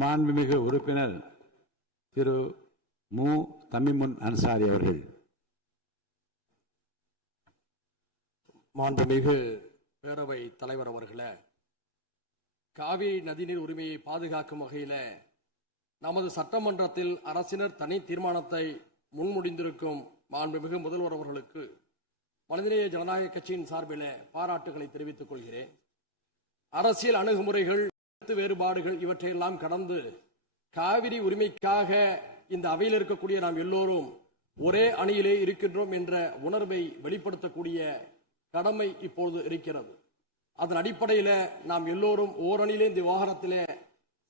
மாண்புமிகு உறுப்பினர் திரு மு. தமிமுன் அன்சாரி அவர்கள். மாண்புமிகு பேரவை தலைவர் அவர்களே, காவிரி நதிநீர் உரிமையை பாதுகாக்கும் வகையில் நமது சட்டமன்றத்தில் அரசினர் தனி தீர்மானத்தை முன்மொழிந்திருக்கும் மாண்புமிகு முதல்வர் அவர்களுக்கு மனிதநேய ஜனநாயக கட்சியின் சார்பில் பாராட்டுகளை தெரிவித்துக் கொள்கிறேன். அரசியல் அணுகுமுறைகள், வேறுபாடுகள் இவற்றையெல்லாம் கடந்து காவிரி உரிமைக்காக இந்த அவையில் இருக்கக்கூடிய நாம் எல்லோரும் ஒரே அணியிலே இருக்கின்றோம் என்ற உணர்வை வெளிப்படுத்தக்கூடிய கடமை இப்போது இருக்கிறது. அதன் அடிப்படையில் நாம் எல்லோரும் ஓரணியிலே இந்த விவகாரத்திலே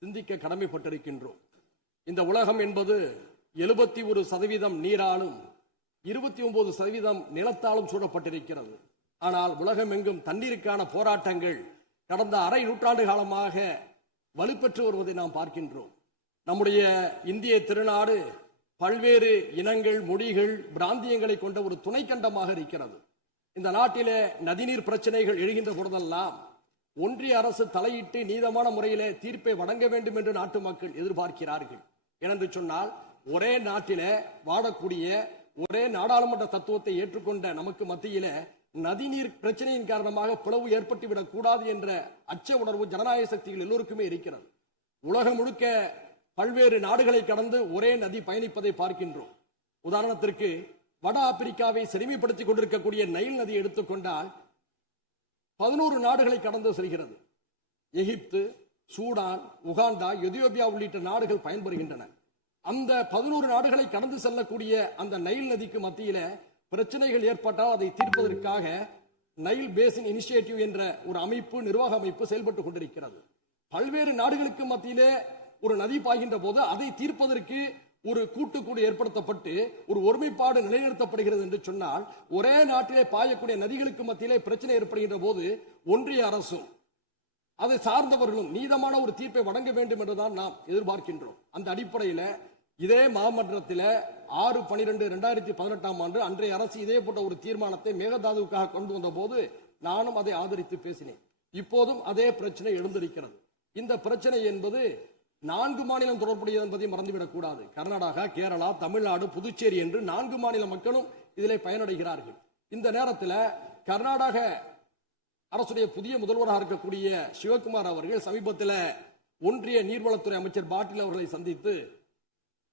சிந்திக்க கடமைப்பட்டிருக்கின்றோம். இந்த உலகம் என்பது 71% நீராலும் 29% நிலத்தாலும் சூழப்பட்டிருக்கிறது. ஆனால் உலகம் எங்கும் தண்ணீருக்கான போராட்டங்கள் கடந்த அரை நூற்றாண்டு காலமாக வலுப்பெற்று வருவதை நாம் பார்க்கின்றோம். நம்முடைய இந்திய திருநாடு பல்வேறு இனங்கள், மொழிகள், பிராந்தியங்களை கொண்ட ஒரு துணைக்கண்டமாக இருக்கிறது. இந்த நாட்டிலே நதிநீர் பிரச்சனைகள் எழுகின்ற பொழுதெல்லாம் ஒன்றிய அரசு தலையிட்டு நீதமான முறையிலே தீர்ப்பை வழங்க வேண்டும் என்று நாட்டு மக்கள் எதிர்பார்க்கிறார்கள். ஏனென்று சொன்னால், ஒரே நாட்டிலே வாழக்கூடிய ஒரே நாடாளுமன்ற தத்துவத்தை ஏற்றுக்கொண்ட நமக்கு மத்தியிலே நதிநீர் பிரச்சனையின் காரணமாக பிளவு ஏற்பட்டுவிடக் கூடாது என்ற அச்ச உணர்வு ஜனநாயக சக்திகள் எல்லோருக்குமே இருக்கிறது. உலகம் முழுக்க பல்வேறு நாடுகளை கடந்து ஒரே நதி பயணிப்பதை பார்க்கின்றோம். உதாரணத்திற்கு வட ஆப்பிரிக்காவை செழுமைப்படுத்திக் கொண்டிருக்கக்கூடிய நைல் நதி எடுத்துக்கொண்டால் 11 நாடுகளை கடந்து செல்கிறது. எகிப்து, சூடான், உகாண்டா, எதியோப்பியா உள்ளிட்ட நாடுகள் பயன்பெறுகின்றன. அந்த 11 நாடுகளை கடந்து செல்லக்கூடிய அந்த நைல் நதிக்கு மத்தியில பிரச்சனைகள் ஏற்பட்டால் அதை தீர்ப்பதற்காக நைல் பேசின் இனிஷியேட்டிவ் என்ற ஒரு அமைப்பு, நிர்வாக அமைப்பு செயல்பட்டுக் கொண்டிருக்கிறது. பல்வேறு நாடுகளுக்கு மத்தியிலே ஒரு நதி பாய்கின்ற போது அதை தீர்ப்பதற்கு ஒரு கூட்டுக்குழு ஏற்படுத்தப்பட்டு ஒரு ஒருமைப்பாடு நிலைநிறுத்தப்படுகிறது என்று சொன்னால், ஒரே நாட்டிலே பாயக்கூடிய நதிகளுக்கு மத்தியிலே பிரச்சனை ஏற்படுகின்ற போது ஒன்றிய அரசும் அதை சார்ந்தவர்களும் நீதமான ஒரு தீர்ப்பை வழங்க வேண்டும் என்றுதான் நாம் எதிர்பார்க்கின்றோம். அந்த அடிப்படையில் இதே மாமன்றத்தில் 6/12/2018 அன்றைய அரசு இதே போன்ற ஒரு தீர்மானத்தை மேகதாதுவுக்காக கொண்டு வந்த போது நானும் அதை ஆதரித்து பேசினேன். இப்போதும் அதே பிரச்சனை எழுந்திருக்கிறது. இந்த பிரச்சனை என்பது 4 மாநிலம் தொடர்புடையது என்பதை மறந்துவிடக் கூடாது. கர்நாடகா, கேரளா, தமிழ்நாடு, புதுச்சேரி என்று 4 மாநில மக்களும் இதிலே பயனடைகிறார்கள். இந்த நேரத்தில் கர்நாடக அரசுடைய புதிய முதல்வராக இருக்கக்கூடிய சிவகுமார் அவர்கள் சமீபத்தில் ஒன்றிய நீர்வளத்துறை அமைச்சர் பாட்டீல் அவர்களை சந்தித்து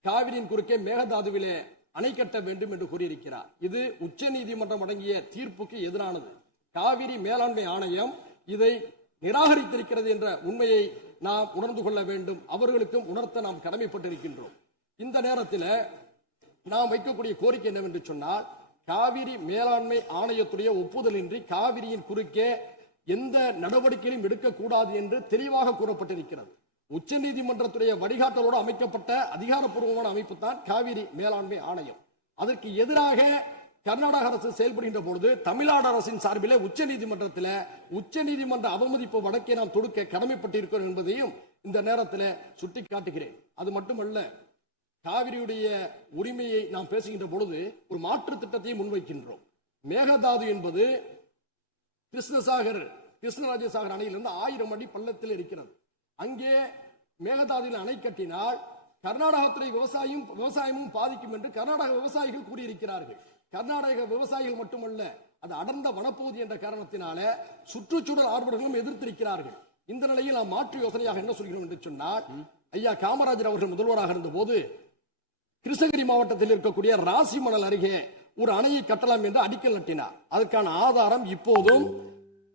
காவிரியின் குறுக்கே மேகதாதுவிலே அணை கட்ட வேண்டும் என்று கூறியிருக்கிறார். இது உச்ச நீதிமன்றம் வழங்கிய தீர்ப்புக்கு எதிரானது. காவிரி மேலாண்மை ஆணையம் இதை நிராகரித்திருக்கிறது என்ற உண்மையை நாம் உணர்ந்து கொள்ள வேண்டும். அவர்களுக்கும் உணர்த்த நாம் கடமைப்பட்டிருக்கின்றோம். இந்த நேரத்தில் நாம் வைக்கக்கூடிய கோரிக்கை என்னவென்று சொன்னால், காவிரி மேலாண்மை ஆணையத்துடைய ஒப்புதலின்றி காவிரியின் குறுக்கே எந்த நடவடிக்கையும் எடுக்கக்கூடாது என்று தெளிவாக கூறப்பட்டிருக்கிறது. உச்ச நீதிமன்றத்துடைய வழிகாட்டலோடு அமைக்கப்பட்ட அதிகாரப்பூர்வமான அமைப்பு தான் காவிரி மேலாண்மை ஆணையம். அதற்கு எதிராக கர்நாடக அரசு செயல்படுகின்ற பொழுது தமிழ்நாடு அரசின் சார்பில் உச்ச நீதிமன்ற அவமதிப்பு வழக்கை நாம் தொடுக்க கடமைப்பட்டிருக்கிறோம் என்பதையும் இந்த நேரத்தில் சுட்டிக்காட்டுகிறேன். அது மட்டுமல்ல, காவிரியுடைய உரிமையை நாம் பேசுகின்ற பொழுது ஒரு மாற்று திட்டத்தை முன்வைக்கின்றோம். மேகதாது என்பது கிருஷ்ணராஜசாகர் அணையிலிருந்து 1000 அடி பள்ளத்தில் இருக்கிறது. அங்கே மேகதாதுவில் அணை கட்டினால் கர்நாடகத்துறை விவசாயமும் பாதிக்கும் என்று கர்நாடக விவசாயிகள் கூறியிருக்கிறார்கள். கர்நாடக விவசாயிகள் மட்டுமல்ல, அது அடர்ந்த வனப்பகுதி என்ற காரணத்தினால சுற்றுச்சூழல் ஆர்வலர்களும் எதிர்த்திருக்கிறார்கள். இந்த நிலையில் நாம் மாற்று யோசனையாக என்ன சொல்கிறோம் என்று சொன்னால், ஐயா காமராஜர் அவர்கள் முதல்வராக இருந்த போது கிருஷ்ணகிரி மாவட்டத்தில் இருக்கக்கூடிய ராசிமணல் அருகே ஒரு அணையை கட்டலாம் என்று அடிக்கல் நட்டினார். அதற்கான ஆதாரம் இப்போதும்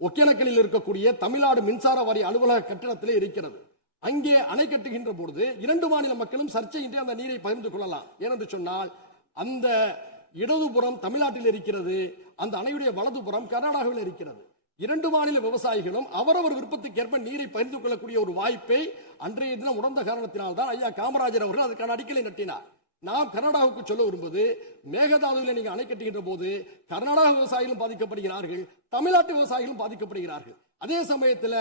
ஒகேனக்கலில் இருக்கக்கூடிய தமிழ்நாடு மின்சார வாரிய அலுவலக கட்டிடத்திலே இருக்கிறது. அங்கே அணை கட்டுகின்ற பொழுது 2 மாநில மக்களும் சர்ச்சையின்றி அந்த நீரை பகிர்ந்து கொள்ளலாம். ஏனென்று சொன்னால், அந்த இடதுபுறம் தமிழ்நாட்டில் இருக்கிறது, அந்த அணையுடைய வலதுபுறம் கர்நாடகாவில் இருக்கிறது. 2 மாநில விவசாயிகளும் அவரவர் விருப்பத்துக்கு ஏற்ப நீரை பகிர்ந்து கொள்ளக்கூடிய ஒரு வாய்ப்பை அன்றைய தினம் உணர்ந்த காரணத்தினால்தான் ஐயா காமராஜர் அவர்கள் அதற்கான அடிக்கலை நட்டினார். நாம் கர்நாடகாவுக்கு சொல்ல வரும்போது, மேகதாதுவில் நீங்க அணை கட்டுகின்ற போது கர்நாடக விவசாயிகளும் பாதிக்கப்படுகிறார்கள், தமிழ்நாட்டு விவசாயிகளும் பாதிக்கப்படுகிறார்கள். அதே சமயத்தில்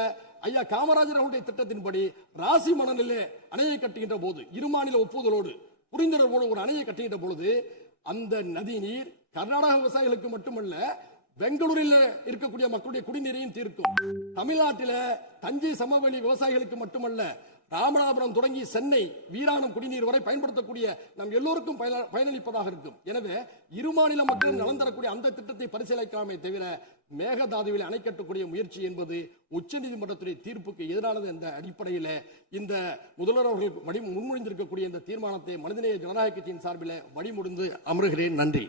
ஐயா காமராஜர் அவருடைய திட்டத்தின்படி ராசி மணலிலே அணையை கட்டுகின்ற போது 2 மாநில ஒப்புதலோடு புரிந்துணர்வோடு ஒரு அணையை கட்டுகின்ற பொழுது அந்த நதி நீர் கர்நாடக விவசாயிகளுக்கு மட்டுமல்ல, பெங்களூரில் இருக்கக்கூடிய மக்களுடைய குடிநீரையும் தீர்க்கும். தமிழ்நாட்டில் தஞ்சை சமவெளி விவசாயிகளுக்கு மட்டுமல்ல, ராமநாதபுரம் தொடங்கி சென்னை வீராணம் குடிநீர் வரை பயன்படுத்தக்கூடிய நம் எல்லோருக்கும் பயனளிப்பதாக இருக்கும். எனவே இரு மாநில மக்களும் நலன் தரக்கூடிய அந்த திட்டத்தை பரிசீலிக்காமே தவிர மேகதாதுவில் அணை கட்டக்கூடிய முயற்சி என்பது உச்சநீதிமன்றத்துடைய தீர்ப்புக்கு எதிரானது என்ற அடிப்படையில் இந்த முதல்வர் அவர்கள் முன்மொழிந்திருக்கக்கூடிய இந்த தீர்மானத்தை மனிதநேய ஜனநாயக கட்சியின் சார்பில் வழிமுடிந்து அமருகிறேன். நன்றி.